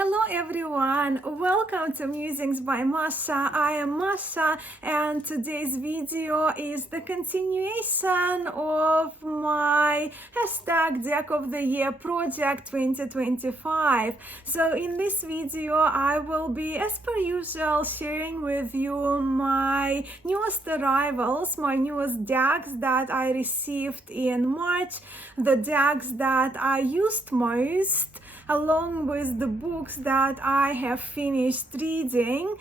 Hello everyone, welcome to Musings by Mascha. I am Mascha and today's video is the continuation of my hashtag Deck of the Year project 2025. So in this video I will be, as per usual, sharing with you my newest arrivals, my newest decks that I received in March, the decks that I used most, along with the books that I have finished reading.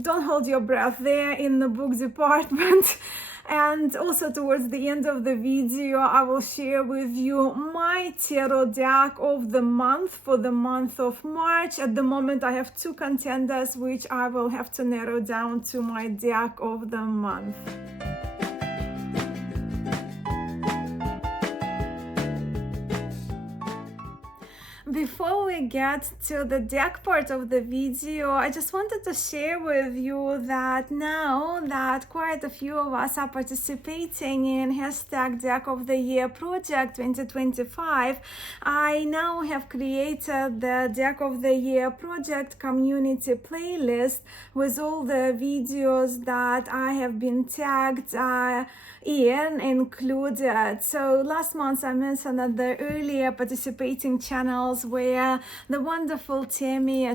Don't hold your breath there in the book department. And also towards the end of the video, I will share with you my tarot deck of the month for the month of March. At the moment, I have two contenders, which I will have to narrow down to my deck of the month. Before we get to the deck part of the video, I just wanted to share with you that now that quite a few of us are participating in hashtag Deck of the Year project 2025, I now have created the Deck of the Year project community playlist with all the videos that I have been tagged in included. So last month I mentioned that the earlier participating channels were the wonderful Tammy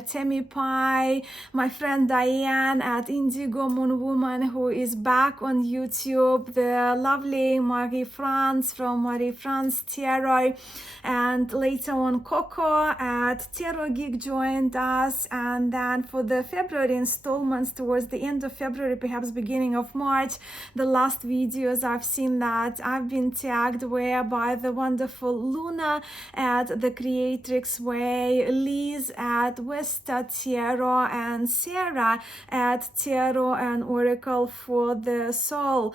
Pie, my friend Diane at Indigo Moon Woman, who is back on YouTube, the lovely Marie France from Marie France Tarot, and later on Coco at Tarot Geek joined us. And then for the February installments, towards the end of February, perhaps beginning of March, the last videos I've seen that I've been tagged were by the wonderful Luna at The Creatrix Way, Liz at Westa Tarot, and Sarah at Tarot and Oracle for the Soul.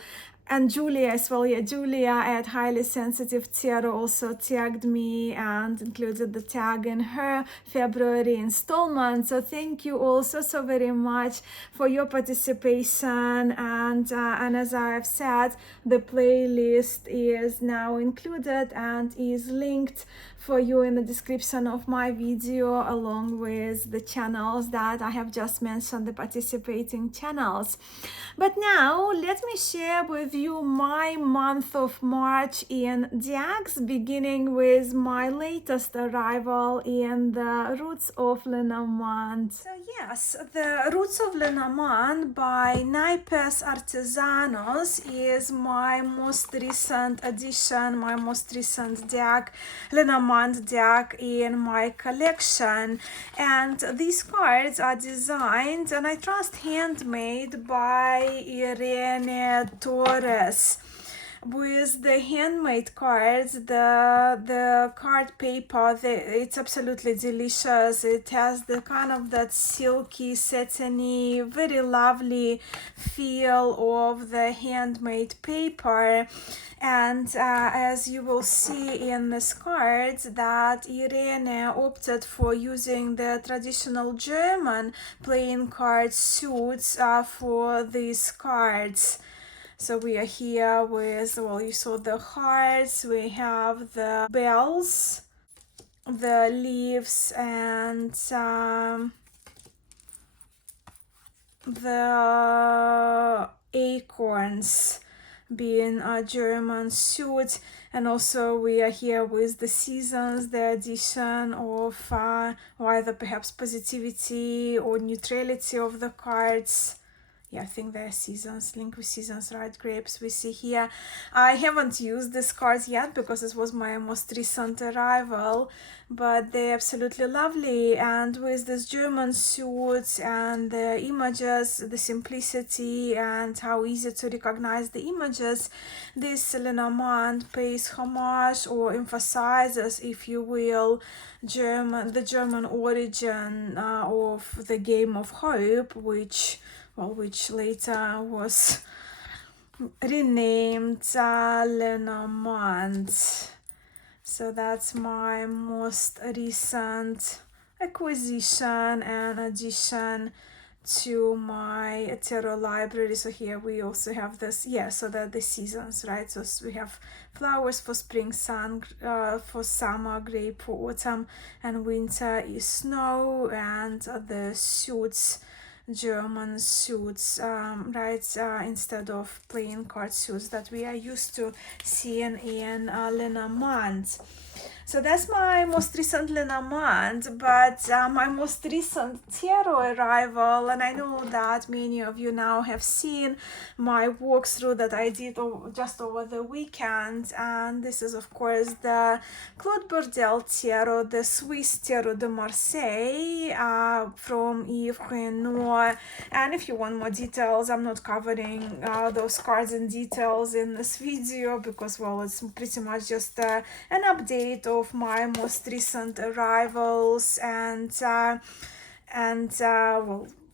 And Julia as well, Julia at Highly Sensitive Tarot also tagged me and included the tag in her February installment. So thank you all so very much for your participation. And as I have said, the playlist is now included and is linked for you in the description of my video, along with the channels that I have just mentioned, the participating channels. But now let me share with you my month of March in decks, beginning with my latest arrival in the Roots of Lenormand. So yes, the Roots of Lenormand by Naipes Artesanos is my most recent addition, my most recent deck, Lenormand deck in my collection. And these cards are designed, and I trust handmade, by Irene Torres. With the handmade cards, the card paper, it's absolutely delicious. It has the kind of that silky, satiny, very lovely feel of the handmade paper. And as you will see in this cards, that Irene opted for using the traditional German playing card suits for these cards. So we are here with, well, you saw the hearts, we have the bells, the leaves, and the acorns being a German suit. And also we are here with the seasons, the addition of either perhaps positivity or neutrality of the cards. Yeah, I think they're seasons, linked with seasons, right? Grapes we see here. I haven't used this cards yet because this was my most recent arrival, but they're absolutely lovely. And with this German suit and the images, the simplicity and how easy to recognize the images, this Lenormand pays homage or emphasizes, if you will, the German origin of the Game of Hope, which later was renamed Lenormand. So that's my most recent acquisition and addition to my tarot library. So here we also have this, yeah, so that the seasons, right? So we have flowers for spring, sun for summer, grape for autumn, and winter is snow, and the suits, German suits, right, instead of plain card suits that we are used to seeing in Lenormand. So that's my most recent Lenormand, but my most recent tarot arrival, and I know that many of you now have seen my walkthrough that I did just over the weekend, and this is of course the Claude Burdel tarot, the Swiss tarot de Marseille, from Yves, Reynaud. And if you want more details, I'm not covering those cards in details in this video because, well, it's pretty much just an update of my most recent arrivals, and well,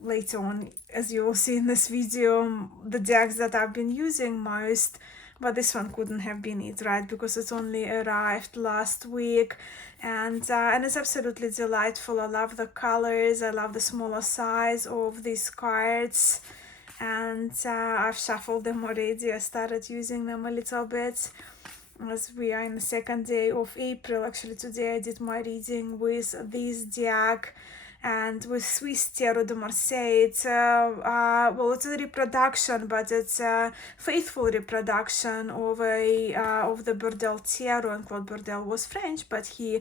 later on, as you will see in this video, the decks that I've been using most. But this one couldn't have been it, right? Because it's only arrived last week, and it's absolutely delightful. I love the colors. I love the smaller size of these cards, and I've shuffled them already. I started using them a little bit as we are in the second day of April. Actually, today I did my reading with this deck and with Swiss Tarot de Marseille. It's well, it's a reproduction, but it's a faithful reproduction of the Burdel Tarot. And Claude Burdel was French, but he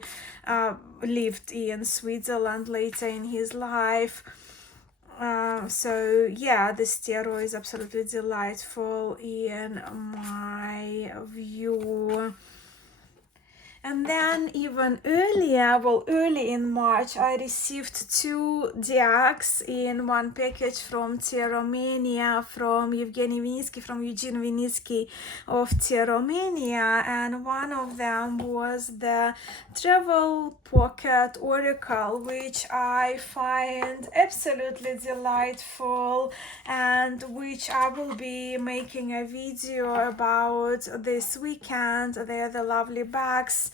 lived in Switzerland later in his life. So yeah, this tarot is absolutely delightful in my view. And then even earlier, well, early in March, I received 2 decks in one package from Tarotmania, from Eugene Vinitski, from Eugene Vinitski of Tarotmania, and one of them was the Travel Pocket Oracle, which I find absolutely delightful, and which I will be making a video about this weekend. They are the lovely bags.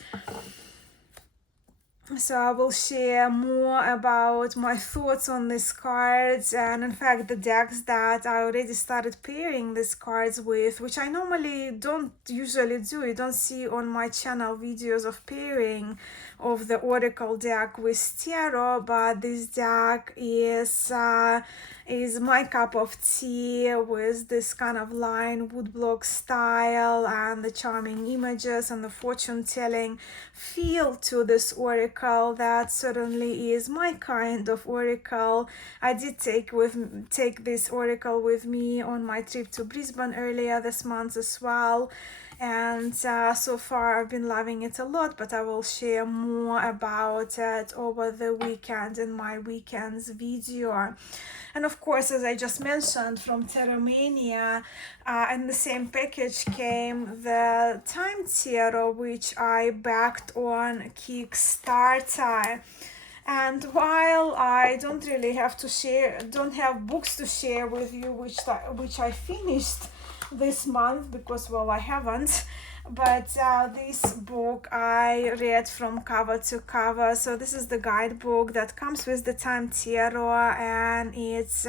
So I will share more about my thoughts on these cards, and in fact the decks that I already started pairing these cards with, which I normally don't usually do. You don't see on my channel videos of pairing of the Oracle deck with tarot, but this deck is my cup of tea, with this kind of line woodblock style and the charming images and the fortune telling feel to this oracle. That certainly is my kind of oracle. I did take this oracle with me on my trip to Brisbane earlier this month as well, and so far I've been loving it a lot, but I will share more about it over the weekend in my weekends video. And of course, as I just mentioned, from Tarotmania, in the same package came the Time Tarot, which I backed on Kickstarter. And while I don't really don't have books to share with you, which I finished this month, because, well, I haven't, but this book I read from cover to cover. So this is the guidebook that comes with the Time Tarot, and it's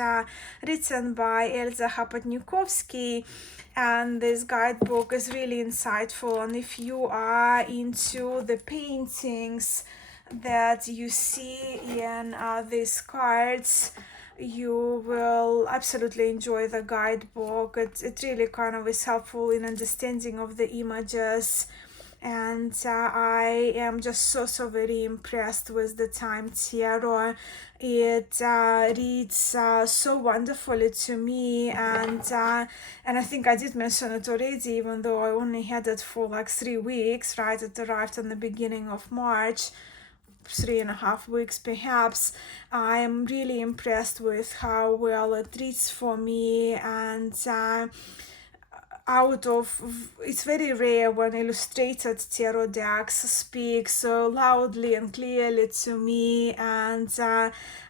written by Elsa Khapantukovski, and this guidebook is really insightful. And if you are into the paintings that you see in these cards, you will absolutely enjoy the guidebook. It really kind of is helpful in understanding of the images, and I am just so very impressed with the Time Tarot. It reads so wonderfully to me, and I think I did mention it already, even though I only had it for like 3 weeks, right? It arrived in the beginning of March, 3.5 weeks perhaps. I am really impressed with how well it reads for me, and it's very rare when illustrated tarot decks speak so loudly and clearly to me, and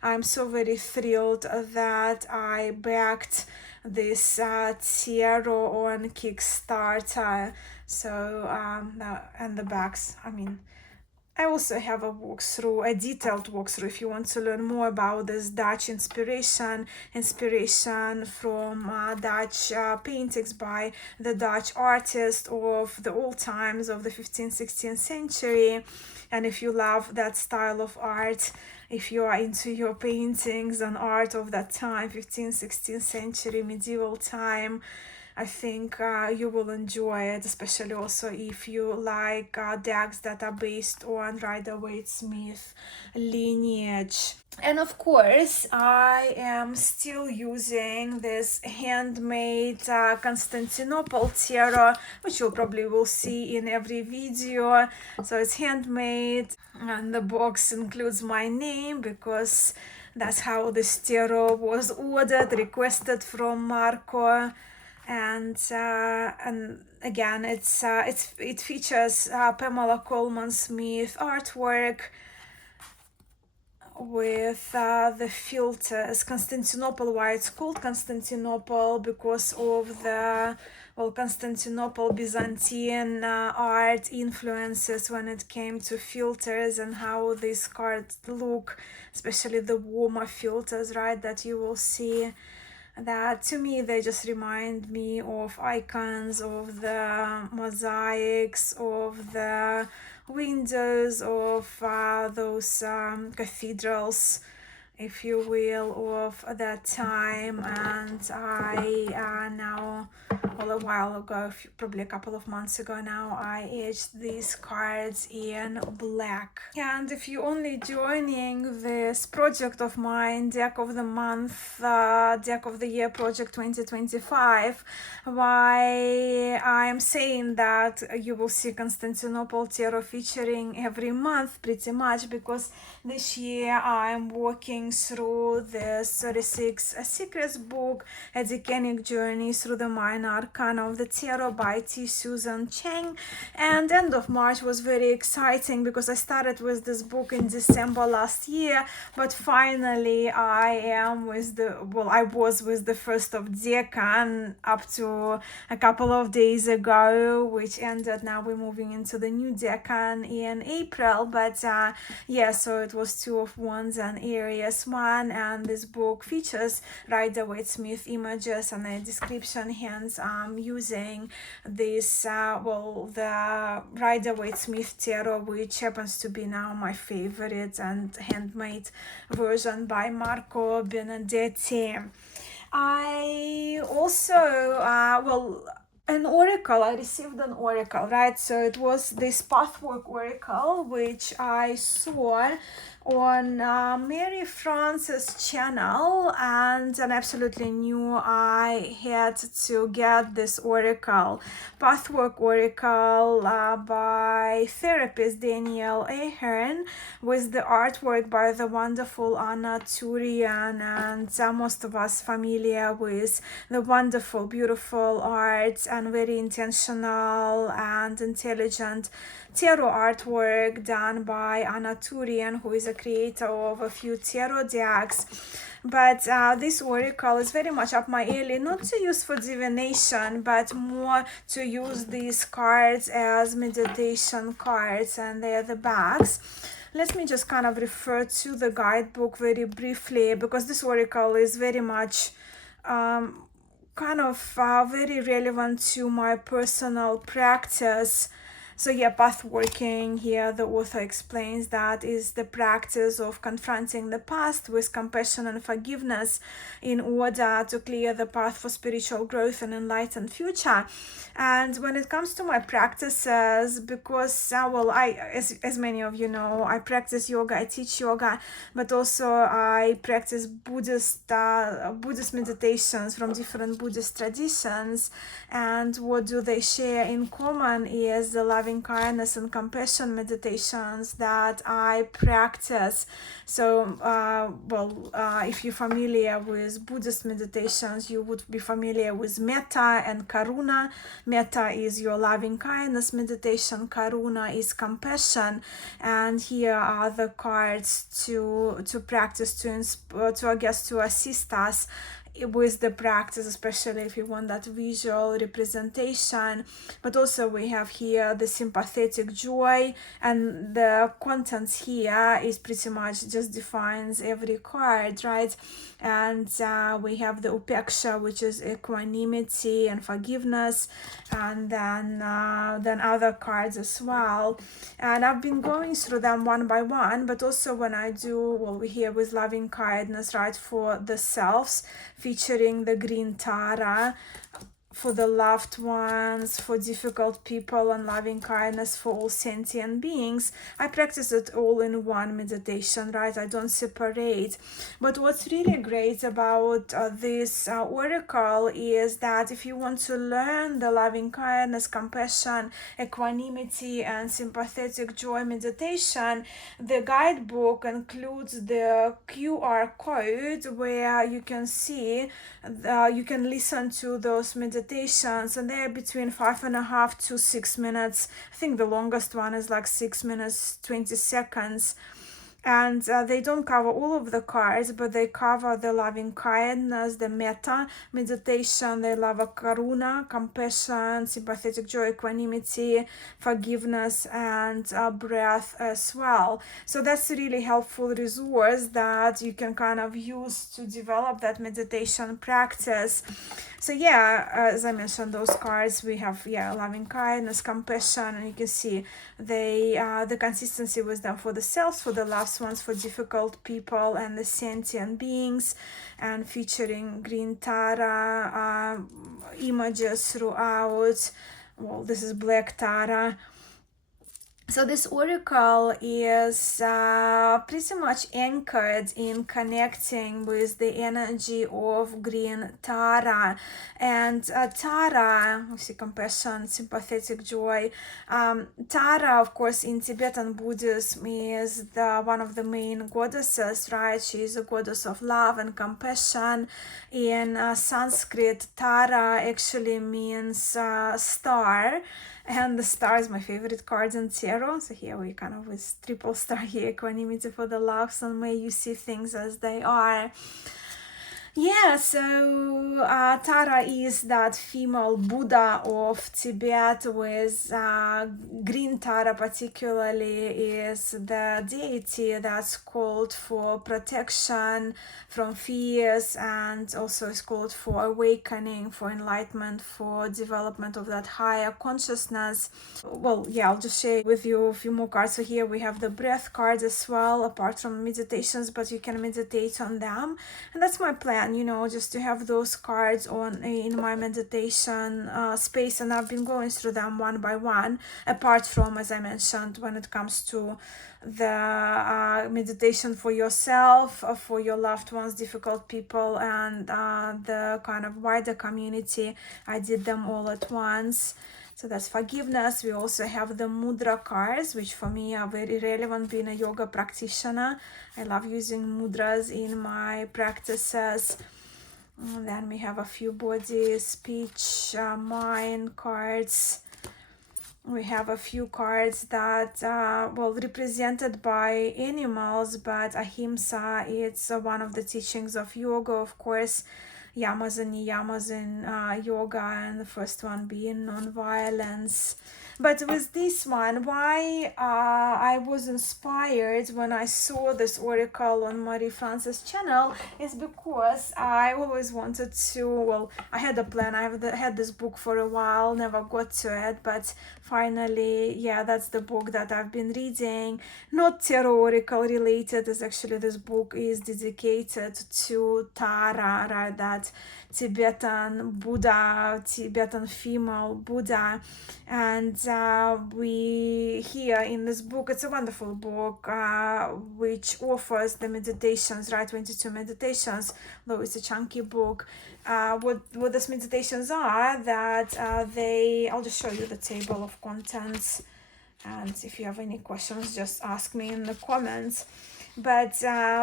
I'm so very thrilled that I backed this tarot on Kickstarter. So and the backs, I mean, I also have a walkthrough, a detailed walkthrough, if you want to learn more about this Dutch inspiration from Dutch paintings by the Dutch artists of the old times of the 15th, 16th century. And if you love that style of art, if you are into your paintings and art of that time, 15th, 16th century, medieval time, I think you will enjoy it, especially also if you like decks that are based on Rider-Waite-Smith lineage. And of course, I am still using this handmade Constantinople tarot, which you probably will see in every video. So it's handmade, and the box includes my name because that's how this tarot was ordered, requested from Marco. And again, it features Pamela Coleman Smith artwork with the filters. Constantinople, why it's called Constantinople, because of the Constantinople Byzantine art influences when it came to filters and how these cards look, especially the warmer filters, right, that you will see. That to me they just remind me of icons, of the mosaics, of the windows of those cathedrals, if you will, of that time. And I now, well, a while ago, probably a couple of months ago now, I etched these cards in black. And if you're only joining this project of mine, Deck of the Month, Deck of the Year Project 2025, why I'm saying that you will see Constantinople Tarot featuring every month pretty much, because this year I'm working through this 36 Secrets book, A Decanic Journey Through the Minor Arcana of the Tarot by T. Susan Cheng. And end of March was very exciting because I started with this book in December last year, but finally I was with the first of Decan up to a couple of days ago, which ended. Now we're moving into the new Decan in April, but so it was Two of Wands and Aries one, and this book features Rider-Waite-Smith images and a description, hence I'm using this the Rider-Waite-Smith tarot, which happens to be now my favorite and handmade version by Marco Benedetti. I also an oracle. I received an oracle, right? So it was this Pathwork Oracle, which I saw on Mary France's channel, and I absolutely knew I had to get this oracle. Pathwork Oracle by therapist Daniel Ahern, with the artwork by the wonderful Ana Tourian, and most of us familiar with the wonderful, beautiful art and very intentional and intelligent tarot artwork done by Ana Tourian, who is a creator of a few tarot decks. But this oracle is very much up my alley, not to use for divination, but more to use these cards as meditation cards, and they're the backs. Let me just kind of refer to the guidebook very briefly, because this oracle is very much very relevant to my personal practice. So pathworking, here the author explains that is the practice of confronting the past with compassion and forgiveness in order to clear the path for spiritual growth and enlightened future. And when it comes to my practices, because as many of you know, I practice yoga, I teach yoga, but also I practice Buddhist meditations from different Buddhist traditions. And what do they share in common is the loving kindness and compassion meditations that I practice. So if you're familiar with Buddhist meditations, you would be familiar with metta and karuna. Metta is your loving kindness meditation, karuna is compassion, and here are the cards to practice to assist us with the practice, especially if you want that visual representation. But also we have here the sympathetic joy, and the contents here is pretty much just defines every card, right? And we have the upeksha, which is equanimity and forgiveness, and then other cards as well. And I've been going through them one by one, but also when I do, well, we're here with loving kindness, right, for the selves, featuring the green Tara, for the loved ones, for difficult people, and loving kindness for all sentient beings. I practice it all in one meditation, right? I don't separate. But what's really great about this oracle is that if you want to learn the loving kindness, compassion, equanimity, and sympathetic joy meditation, the guidebook includes the QR code where you can see, you can listen to those meditations, and they're between 5.5 to 6 minutes. I think the longest one is like 6 minutes 20 seconds. And they don't cover all of the cards, but they cover the loving kindness, the metta meditation, they love a karuna, compassion, sympathetic joy, equanimity, forgiveness, and breath as well. So that's a really helpful resource that you can kind of use to develop that meditation practice. So yeah, as I mentioned, those cards, we have, loving kindness, compassion, and you can see they the consistency with them for the selves, for the loved ones, for difficult people, and the sentient beings, and featuring green Tara images throughout. Well, this is black Tara. So this oracle is pretty much anchored in connecting with the energy of green Tara. And Tara, we see compassion, sympathetic joy. Tara, of course, in Tibetan Buddhism is one of the main goddesses, right? She is a goddess of love and compassion. In Sanskrit, Tara actually means star. And the star is my favorite card in tarot. So here we kind of with triple star here, equanimity for the loves, and may you see things as they are. Yeah, so Tara is that female Buddha of Tibet, with green Tara particularly is the deity that's called for protection from fears, and also is called for awakening, for enlightenment, for development of that higher consciousness. Well, yeah, I'll just share with you a few more cards. So here we have the breath card as well, apart from meditations, but you can meditate on them. And that's my plan, just to have those cards in my meditation space, and I've been going through them one by one, apart from, as I mentioned, when it comes to the meditation for yourself, for your loved ones, difficult people, and the kind of wider community. I did them all at once. So that's forgiveness. We also have the mudra cards, which for me are very relevant being a yoga practitioner. I love using mudras in my practices. And then we have a few body, speech, mind cards. We have a few cards that represented by animals, but ahimsa, it's one of the teachings of yoga, of course. Yamas and niyamas in yoga, and the first one being non-violence. But with this one, why I was inspired when I saw this oracle on Marie France's channel is because I always wanted to, I had a plan. I had this book for a while, never got to it, but finally, that's the book that I've been reading. Not tarot oracle related, as actually this book is dedicated to Tara, right? That Tibetan Buddha, Tibetan female Buddha. And we here in this book, it's a wonderful book which offers the meditations, right? 22 meditations, though it's a chunky book. What these meditations are, that I'll just show you the table of contents, and if you have any questions, just ask me in the comments. But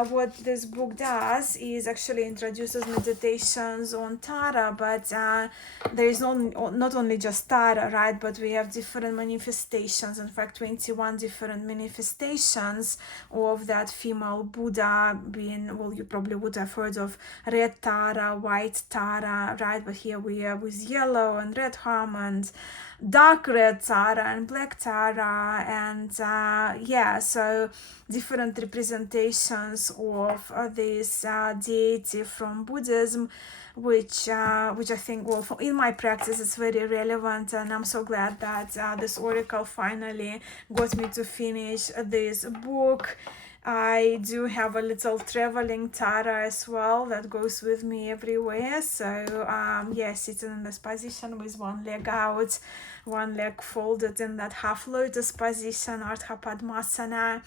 what this book does is actually introduces meditations on Tara, but there is not only just Tara, right? But we have different manifestations, in fact 21 different manifestations of that female Buddha being, well, you probably would have heard of red Tara, white Tara, right? But here we are with yellow and red almond, dark red Tara and black Tara, and yeah, so different representations of this deity from Buddhism, which I think, well, in my practice is very relevant, and I'm so glad that this oracle finally got me to finish this book. I do have a little traveling Tara as well that goes with me everywhere. So yeah, sitting in this position with one leg out, one leg folded in that half lotus position, Ardha Padmasana.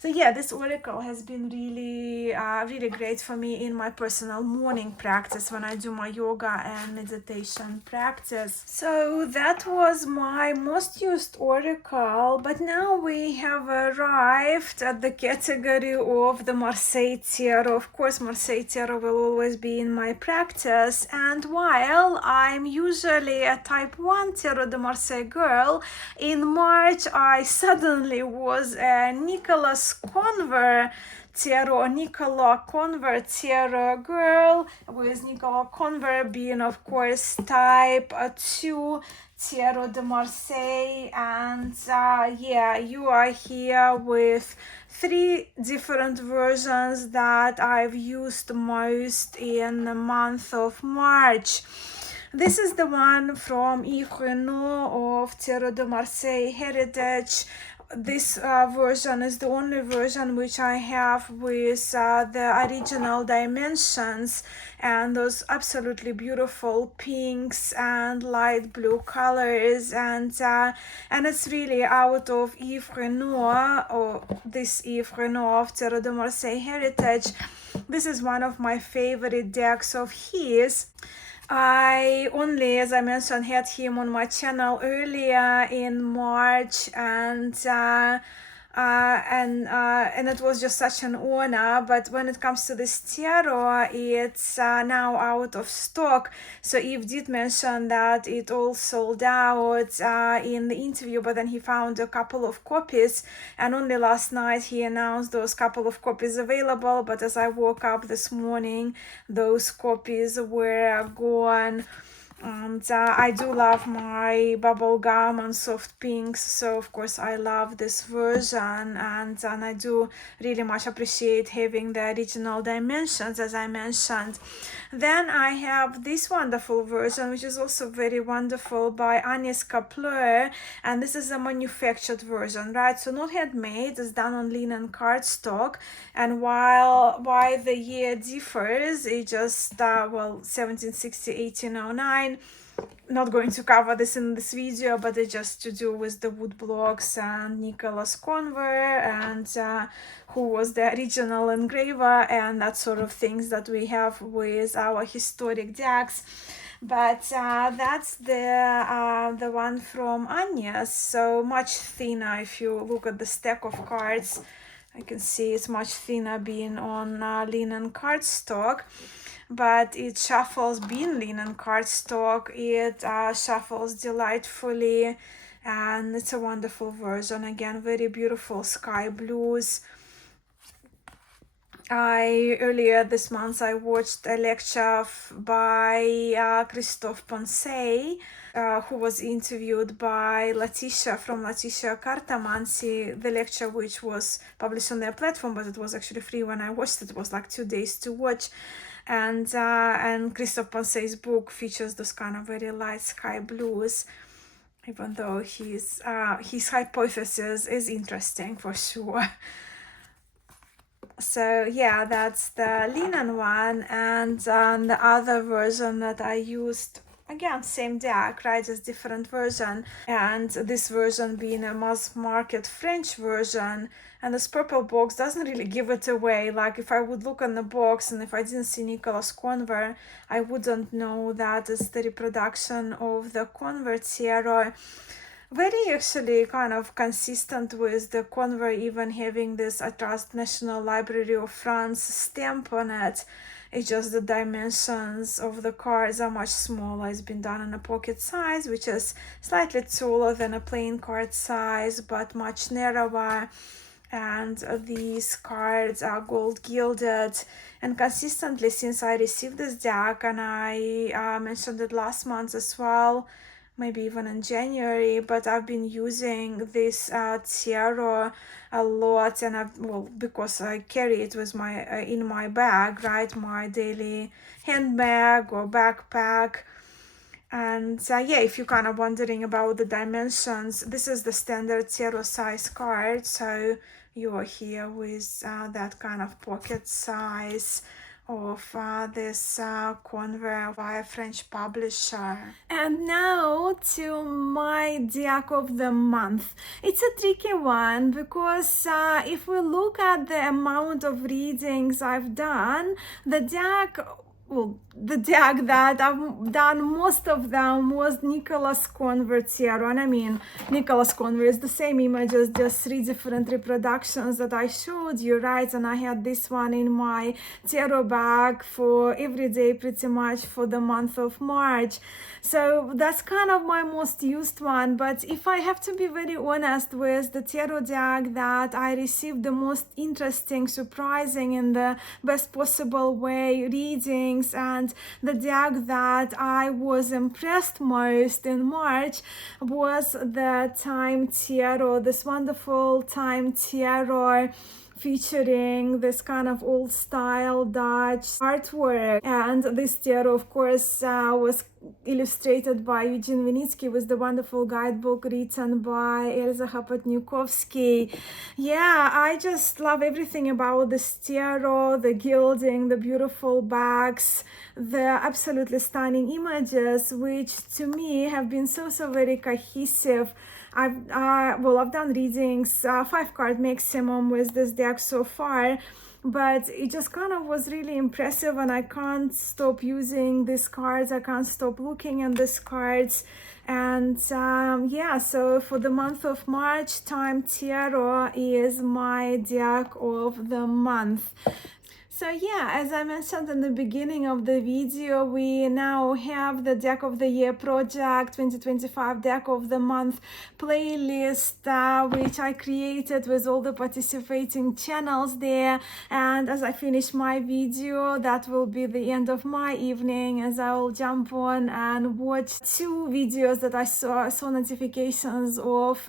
So yeah, this oracle has been really really great for me in my personal morning practice when I do my yoga and meditation practice. So that was my most used oracle, but now we have arrived at the category of the Marseille Tarot. Of course, Marseille Tarot will always be in my practice, and while I'm usually a type 1 Tarot de Marseille girl, in March I suddenly was a Nicolas Conver Tarot, Nicolas Conver Tarot girl, with Nicolas Conver being, of course, type 2 Tarot de Marseille. And yeah, you are here with 3 different versions that I've used most in the month of March. This is the one from Yves Reynaud of Tarot de Marseille Heritage. This version is the only version which I have with the original dimensions and those absolutely beautiful pinks and light blue colors, and it's really out of Yves Reynaud, or this Yves Reynaud of Tarot de Marseille Heritage. This is one of my favorite decks of his. I only, as I mentioned, had him on my channel earlier in March, and it was just such an honor. But when it comes to this tarot, it's now out of stock. So Yves did mention that it all sold out in the interview, but then he found a couple of copies, and only last night he announced those couple of copies available. But as I woke up this morning, those copies were gone. And I do love my bubblegum and soft pinks, so of course I love this version, and I do really much appreciate having the original dimensions, as I mentioned. Then I have this wonderful version, which is also very wonderful, by Agnes Kappler, and this is a manufactured version, right? So not handmade, it's done on linen cardstock, and while the year differs, it just 1760, 1809. Not going to cover this in this video, but it's just to do with the wood blocks and Nicolas Conver, and who was the original engraver, and that sort of things that we have with our historic decks. But that's the one from Agnes, so much thinner. If you look at the stack of cards, I can see it's much thinner being on linen cardstock. But it shuffles, being linen cardstock, it shuffles delightfully, and it's a wonderful version. Again, very beautiful sky blues. Earlier this month I watched a lecture by Christophe Poncet, who was interviewed by Letitia from Letitia Cartamansi, the lecture which was published on their platform, but it was actually free when I watched it. It was like 2 days to watch. And Christophe Poncet's book features those kind of very light sky blues, even though his hypothesis is interesting for sure. So yeah, that's the linen one, and the other version that I used, again, same deck, right, just different version, and this version being a mass market French version. And this purple box doesn't really give it away. Like, if I would look on the box and if I didn't see Nicolas Conver, I wouldn't know that it's the reproduction of the Conver Tarot. very actually kind of consistent with the Conver even having this I Trust National Library of France stamp on it. It's just the dimensions of the cards are much smaller. It's been done in a pocket size, which is slightly taller than a plain card size, but much narrower. And these cards are gold gilded, and consistently since I received this deck, and I mentioned it last month as well, maybe even in January, but I've been using this tarot a lot, and because I carry it with my in my bag, right, my daily handbag or backpack. And yeah, if you're kind of wondering about the dimensions, this is the standard tarot size card, so you are here with that kind of pocket size of this Conver by a French publisher. And now to my deck of the month. It's a tricky one because if we look at the amount of readings I've done, the deck that I've done most of them was Nicolas Conver tarot. And I mean, Nicolas Conver is the same images, just 3 different reproductions that I showed you, right? And I had this one in my tarot bag for every day pretty much for the month of March. So that's kind of my most used one. But if I have to be very honest with the tarot deck that I received the most interesting, surprising, in the best possible way readings, and the deck that I was impressed most in March was the Time Tarot, this wonderful Time Tarot featuring this kind of old style Dutch artwork. And this tarot, of course, was illustrated by Eugene Vinitski with the wonderful guidebook written by Elsa Khapantukovski. Yeah, I just love everything about this tarot, the gilding, the beautiful backs, the absolutely stunning images, which to me have been so very cohesive. I've done readings 5 card maximum with this deck so far, but it just kind of was really impressive, and I can't stop using these cards. I can't stop looking at these cards. And yeah, so for the month of March, Time Tarot is my deck of the month. So yeah, as I mentioned in the beginning of the video, we now have the Deck of the Year Project 2025 Deck of the Month playlist, which I created with all the participating channels there. And as I finish my video, that will be the end of my evening, as I will jump on and watch 2 videos that I saw notifications of.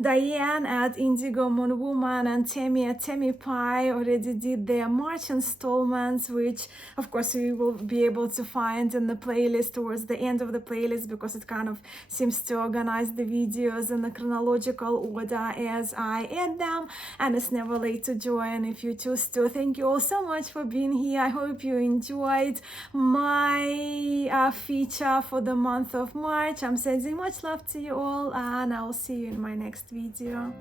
Diane at Indigo Moon Woman and Tammy at Tammy Pie already did their March installments, which of course we will be able to find in the playlist towards the end of the playlist, because it kind of seems to organize the videos in the chronological order as I add them, and it's never late to join if you choose to. Thank you all so much for being here. I hope you enjoyed my feature for the month of March. I'm sending much love to you all, and I'll see you in my next video.